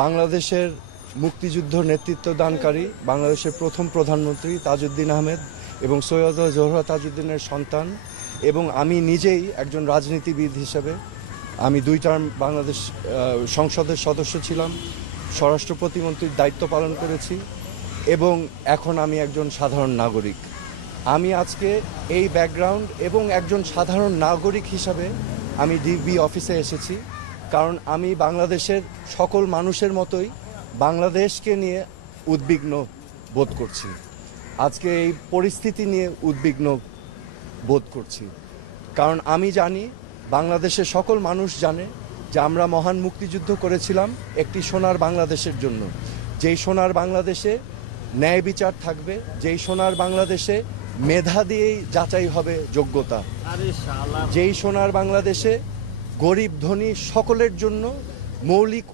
বাংলাদেশের মুক্তিযুদ্ধ নেতৃত্বদানকারী বাংলাদেশের প্রথম প্রধানমন্ত্রী তাজউদ্দিন আহমেদ এবং সৈয়দ জোহরা তাজউদ্দিনের সন্তান, এবং আমি নিজেই একজন রাজনীতিবিদ হিসেবে আমি 2 টার্ম বাংলাদেশ সংসদের সদস্য ছিলাম, স্বরাষ্ট্র প্রতিমন্ত্রীর দায়িত্ব পালন করেছি এবং এখন আমি একজন সাধারণ নাগরিক। আমি আজকে এই ব্যাকগ্রাউন্ড এবং একজন সাধারণ নাগরিক হিসাবে আমি ডিবি অফিসে এসেছি, কারণ আমি বাংলাদেশের সকল মানুষের মতোই বাংলাদেশকে নিয়ে উদ্বিগ্ন বোধ করছি। আজকে এই পরিস্থিতি নিয়ে উদ্বিগ্ন বোধ করছি, কারণ আমি জানি, বাংলাদেশের সকল মানুষ জানে যে আমরা মহান মুক্তিযুদ্ধ করেছিলাম একটি সোনার বাংলাদেশের জন্য, যেই সোনার বাংলাদেশে ন্যায় বিচার থাকবে, যেই সোনার বাংলাদেশে মেধা দিয়েই যাচাই হবে যোগ্যতা, যেই সোনার বাংলাদেশে গরিব ধনী সকলের জন্য মৌলিক